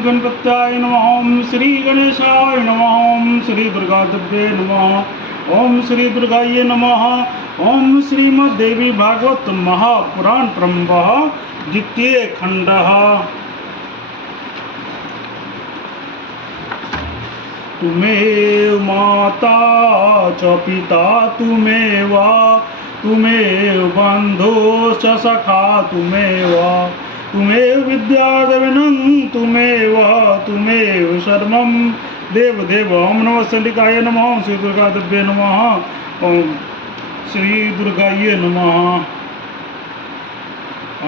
गणपत्याय नमः। ओम श्री गणेशाय नमः। ओम श्री दुर्गादेव्ये नमः। ओम श्री दुर्गाये नमः। ओम श्रीमद्देवी भागवत महापुराण प्रारंभः द्वितीय खंडः। तुमेव माता च पिता तुमेव, तुमेव बन्धुश्च सखा तुमेव, तुमेव विद्यादेवनं तुमेव, तुमेव सर्वं देवदेव। ओम नमः चंडिकाय नमः। ओम श्री दुर्गादेव्ये नमः। ओम श्री दुर्गाये नमः।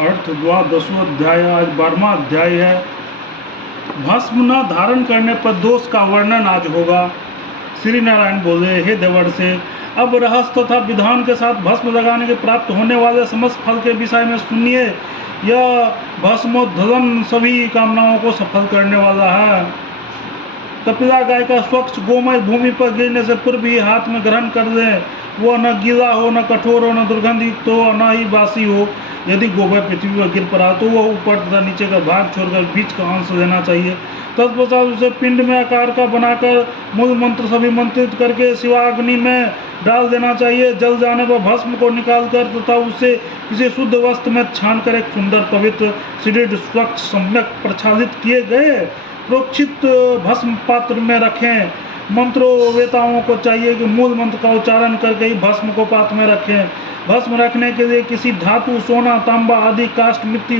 अर्थ द्वादशों अध्याय, आज 12वां अध्याय है। भस्म न धारण करने पर दोष का वर्णन आज होगा। श्री नारायण बोले, हे देवर से अब रहस्य तथा विधान के साथ भस्म लगाने के प्राप्त होने वाले समस्त फल के विषय में सुनिए। यह भस्मोद्धवन सभी कामनाओं को सफल करने वाला है। कपिला गाय का स्वच्छ गोमय भूमि पर गिरने से पूर्व ही हाथ में ग्रहण कर ले। वह न गीला हो, न कठोर हो, न दुर्गंधित हो, न ही बासी हो। यदि गोबर पृथ्वी पर गिर पड़ा तो वह ऊपर तथा नीचे का भाग छोड़कर बीच का अंश लेना चाहिए। तत्पश्चात उसे पिंड में आकार का बनाकर मूल मंत्र से अभिमंत्रित करके शिवाग्नि में डाल देना चाहिए। जल जाने पर भस्म को निकालकर तथा उसे किसी शुद्ध वस्त्र में छानकर एक सुंदर पवित्र शरीर स्वच्छ सम्यक प्रक्षालित किए गए प्रोक्षित भस्म पात्र में रखें। मंत्रोवेताओं को चाहिए कि मूल मंत्र का उच्चारण करके ही भस्म को पात्र में रखें। भस्म रखने के लिए किसी धातु, सोना, तांबा आदि काष्ठ, मिट्टी,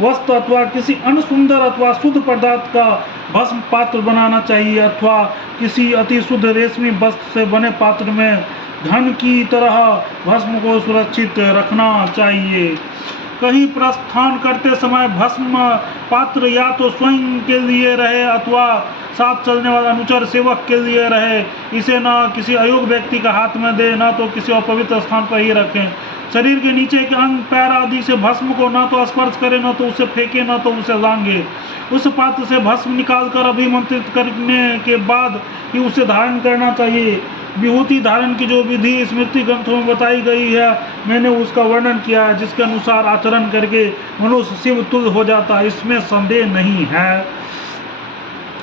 वस्त्र अथवा किसी अन्य सुंदर अथवा शुद्ध पदार्थ का भस्म पात्र बनाना चाहिए अथवा किसी अति शुद्ध रेशमी वस्त्र से बने पात्र में धन की तरह भस्म को सुरक्षित रखना चाहिए। कहीं प्रस्थान करते समय भस्म पात्र या तो स्वयं के लिए रहे अथवा साथ चलने वाला अनुचर सेवक के लिए रहे। इसे न किसी अयोग्य व्यक्ति का हाथ में दे, न तो किसी अपवित्र स्थान पर ही रखें। शरीर के नीचे के अंग, पैर आदि से भस्म को न तो स्पर्श करे, न तो उसे फेंके, न तो उसे लांगे। उस पात्र से भस्म निकालकर अभिमंत्रित करने के बाद ही उसे धारण करना चाहिए। विभूति धारण की जो विधि स्मृति ग्रंथों में बताई गई है, मैंने उसका वर्णन किया है, जिसके अनुसार आचरण करके मनुष्य शिव तुल्य हो जाता है, इसमें संदेह नहीं है।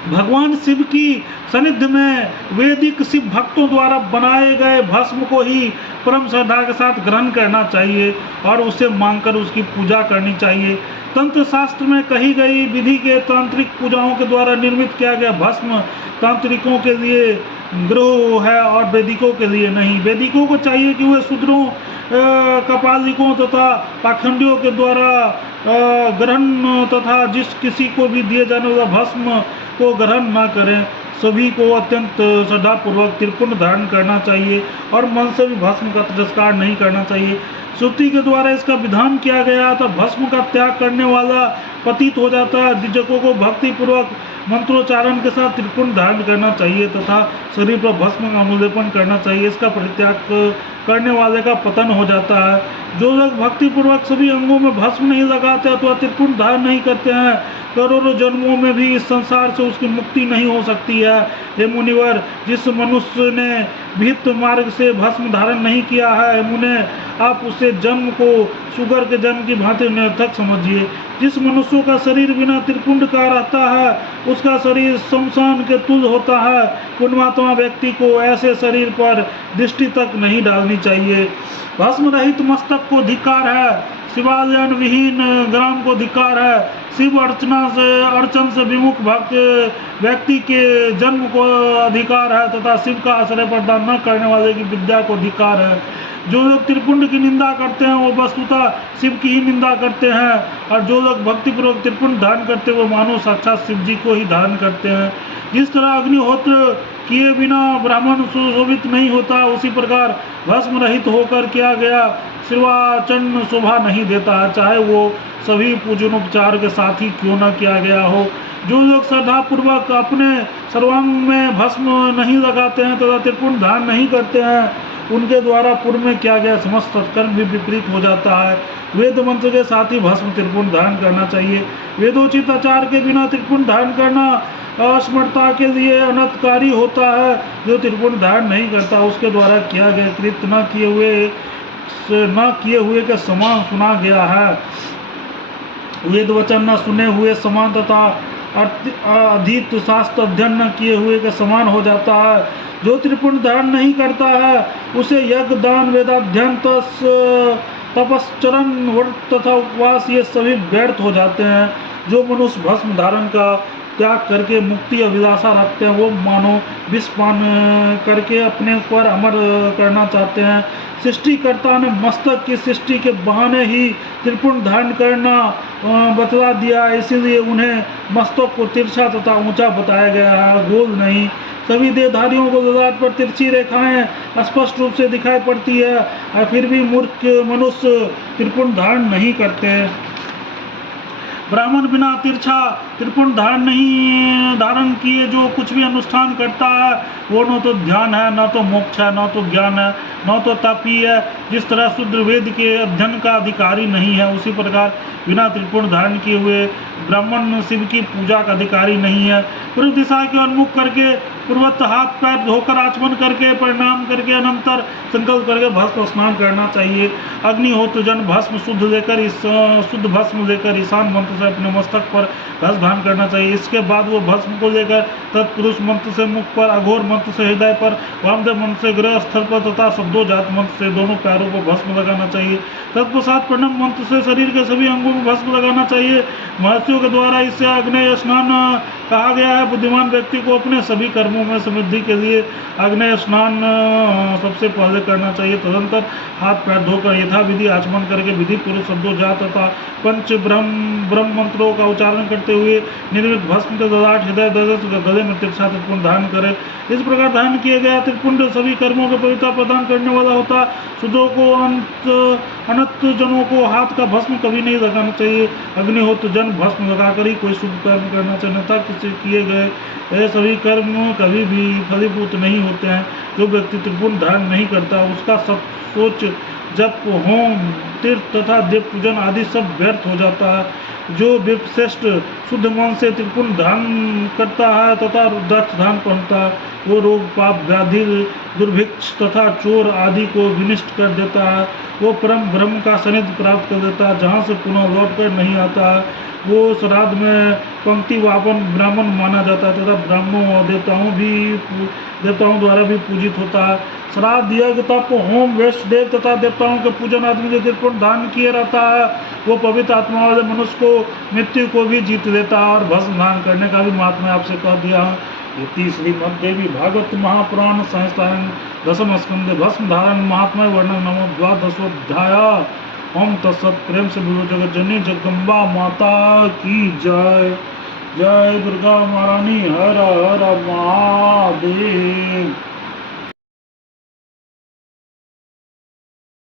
भगवान शिव की सानिध्य में वैदिक शिव भक्तों द्वारा बनाए गए भस्म को ही परम श्रद्धा के साथ ग्रहण करना चाहिए और उसे मांगकर उसकी पूजा करनी चाहिए। तंत्र शास्त्र में कही गई विधि के तांत्रिक पूजाओं के द्वारा निर्मित किया गया भस्म तांत्रिकों के लिए ग्रह है और वैदिकों के लिए नहीं। वैदिकों को चाहिए कि वे शूद्रों, कपालिकों तथा पाखंडियों के द्वारा ग्रहण तथा जिस किसी को भी दिए जाने वाला भस्म को ग्रहण न करें। सभी को अत्यंत श्रद्धापूर्वक त्रिपुंड धारण करना चाहिए और मन से भी भस्म का तिरस्कार नहीं करना चाहिए। श्रुति के द्वारा इसका विधान किया गया था। भस्म का त्याग करने वाला पतित हो जाता है। द्विजकों को भक्ति पूर्वक मंत्रोच्चारण के साथ त्रिपुंड धारण करना चाहिए तथा शरीर पर भस्म का अनुलेपन करना चाहिए। इसका परित्याग करने वाले का पतन हो जाता है। जो लोग भक्ति पूर्वक सभी अंगों में भस्म नहीं लगाते अथवा त्रिपुंड धारण नहीं करते हैं, करोड़ों जन्मों में भी इस संसार से उसकी मुक्ति नहीं हो सकती है। हे मुनिवर, जिस मनुष्य ने विहित मार्ग से भस्म धारण नहीं किया है, मुने आप उसे जन्म को शुगर के जन्म की भांति निरर्थक समझिए। जिस मनुष्य का शरीर बिना त्रिपुंड का रहता है, उसका शरीर शमशान के तुल्य होता है। पुण्यात्मा व्यक्ति को ऐसे शरीर पर दृष्टि तक नहीं डालनी चाहिए। भस्म रहित मस्तक को धिक्कार है। शिवालयन विहीन ग्राम को धिक्कार है। शिव अर्चन से विमुख भक्त व्यक्ति के जन्म को अधिकार है तथा शिव का आश्रय प्रदान न करने वाले की विद्या को अधिकार है। जो लोग त्रिपुंड की निंदा करते हैं वो वस्तुतः शिव की ही निंदा करते हैं और जो लोग भक्तिपूर्वक त्रिपुंड धारण करते हैं वो मानो साक्षात शिव जी को ही धारण करते हैं। जिस तरह अग्निहोत्र किए बिना ब्राह्मण सुशोभित नहीं होता, उसी प्रकार भस्म रहित होकर किया गया शिवार्चन शोभा नहीं देता है, चाहे वो सभी पूजनोपचार के साथ ही क्यों न किया गया हो। जो लोग श्रद्धापूर्वक अपने सर्वांग में भस्म नहीं लगाते हैं तथा त्रिपुंड धारण नहीं करते हैं, उनके द्वारा पूर्व में किया गया समस्त कर्म भी विपरीत हो जाता है। वेद मंत्र के साथ ही भस्म त्रिपुंड धारण करना चाहिए। वेदोचित आचार के बिना त्रिपुंड धारण करना असमर्थता के लिए अनर्थकारी होता है। जो त्रिपुंड धारण नहीं करता, उसके द्वारा किया गया कृत्य न किए हुए के समान सुना गया है। वेद वचन न सुने हुए समान तथा अधिक शास्त्र अध्ययन न किए हुए के समान हो जाता है। जो त्रिपुंड धारण नहीं करता है उसे यज्ञ दान वेदाध्ययन तपश्चरण व्रत तथा उपवास ये सभी व्यर्थ हो जाते हैं। जो मनुष्य भस्म धारण का त्याग करके मुक्ति अभिलाषा रखते हैं वो मानो विष पान करके अपने ऊपर अमर करना चाहते हैं। सृष्टिकर्ता ने मस्तक की सृष्टि के बहाने ही त्रिपुंड धारण करना बतला दिया, इसीलिए उन्हें मस्तक को तिरछा तथा ऊंचा बताया गया है, गोल नहीं। सभी देहधारियों को ललाट पर तिरछी रेखाएं स्पष्ट रूप से दिखाई पड़ती है और फिर भी मूर्ख मनुष्य त्रिपुंड धारण नहीं करते। ब्राह्मण बिना तिरछा त्रिपुंड धारण किए जो कुछ भी अनुष्ठान करता है वो न तो ध्यान है, न तो मोक्ष है, न तो ज्ञान है, न तो तप ही है। जिस तरह शूद्र वेद के अध्ययन का अधिकारी नहीं है, उसी प्रकार बिना त्रिपुंड धारण किए हुए ब्राह्मण शिव की पूजा का अधिकारी नहीं है। पूर्व दिशा के उन्मुख करके पूर्वत हाथ पैर धोकर आचमन करके प्रणाम करके अनंतर संकल्प करके भस्म स्नान करना चाहिए। अग्निहोत्र जन भस्म शुद्ध भस्म लेकर ईशान मंत्र से अपने मस्तक पर भस्म धारण करना चाहिए। इसके बाद वो भस्म को लेकर तत्पुरुष मंत्र से मुख पर, अघोर मंत्र से हृदय पर, वामदेव मंत्र से गृह स्थल पर तथा शब्दोजात मंत्र से दोनों पैरों पर भस्म लगाना चाहिए। तत्पश्चात प्रणव मंत्र से शरीर के सभी अंगों में भस्म लगाना चाहिए। महर्षियों के द्वारा इससे अग्नेय स्नान कहा गया है। बुद्धिमान व्यक्ति को अपने सभी कर्मों में समृद्धि के लिए अग्नेय स्नान सबसे पहले करना चाहिए। तदंतर हाथ पैर धोकर यथाविधि आचमन करके विधि पूर्वक शब्दोजात तथा पंच ब्रह्म मंत्रों का उच्चारण करते हुए निर्मित भस्म के ललाट हृदय गले में तिरछा त्रिपुंड धारण करें। इस प्रकार धारण किया गया त्रिपुंड सभी कर्मों के पवित्रता प्रदान करने वाला होता। शुद्धों को अनंत जनों को हाथ का भस्म कभी नहीं लगाना चाहिए। अग्निहोत्र जन भस्म लगाकर ही कोई शुभ कर्म करना चाहिए था। किसी किए गए ये सभी कर्म कभी भी फलीभूत नहीं होते हैं। जो व्यक्ति त्रिपुंड धारण नहीं करता उसका सब सोच जप होम तीर्थ तथा देव पूजन आदि सब व्यर्थ हो जाता है। जो विश्रेष्ठ शुद्ध मन से त्रिपुंड धारण करता है तथा रुद्राक्ष धारण पहनता है वो रोग पाप व्याधि दुर्भिक्ष तथा चोर आदि को विनिष्ट कर देता है। वो परम ब्रह्म का सानिध्य प्राप्त कर देता है जहाँ से पुनः लौट कर नहीं आता है। वो श्राद्ध में पंक्ति वापन ब्राह्मण माना जाता है तथा ब्राह्मणों और देवताओं द्वारा भी पूजित होता है। श्राद्ध यज्ञ तप होम वैश्य देव तथा देवताओं के पूजन आदमी जो त्रिपुंड धारण किए रहता है वो पवित्र आत्मा वाले मनुष्य को मृत्यु को भी जीत लेता है। और भस्म धारण करने का भी महात्मा आपसे कह दिया है। ये तीसरी मध्य भागवत महापुराण संहितारण दशम स्कंद भस्म धारण महात्मा वर्णन नमो द्वादशोध्याय। ओम तत्सत। प्रेम से बोलो जगत जननी जगदम्बा माता की जय। जय दुर्गा महारानी हर हर महादेव।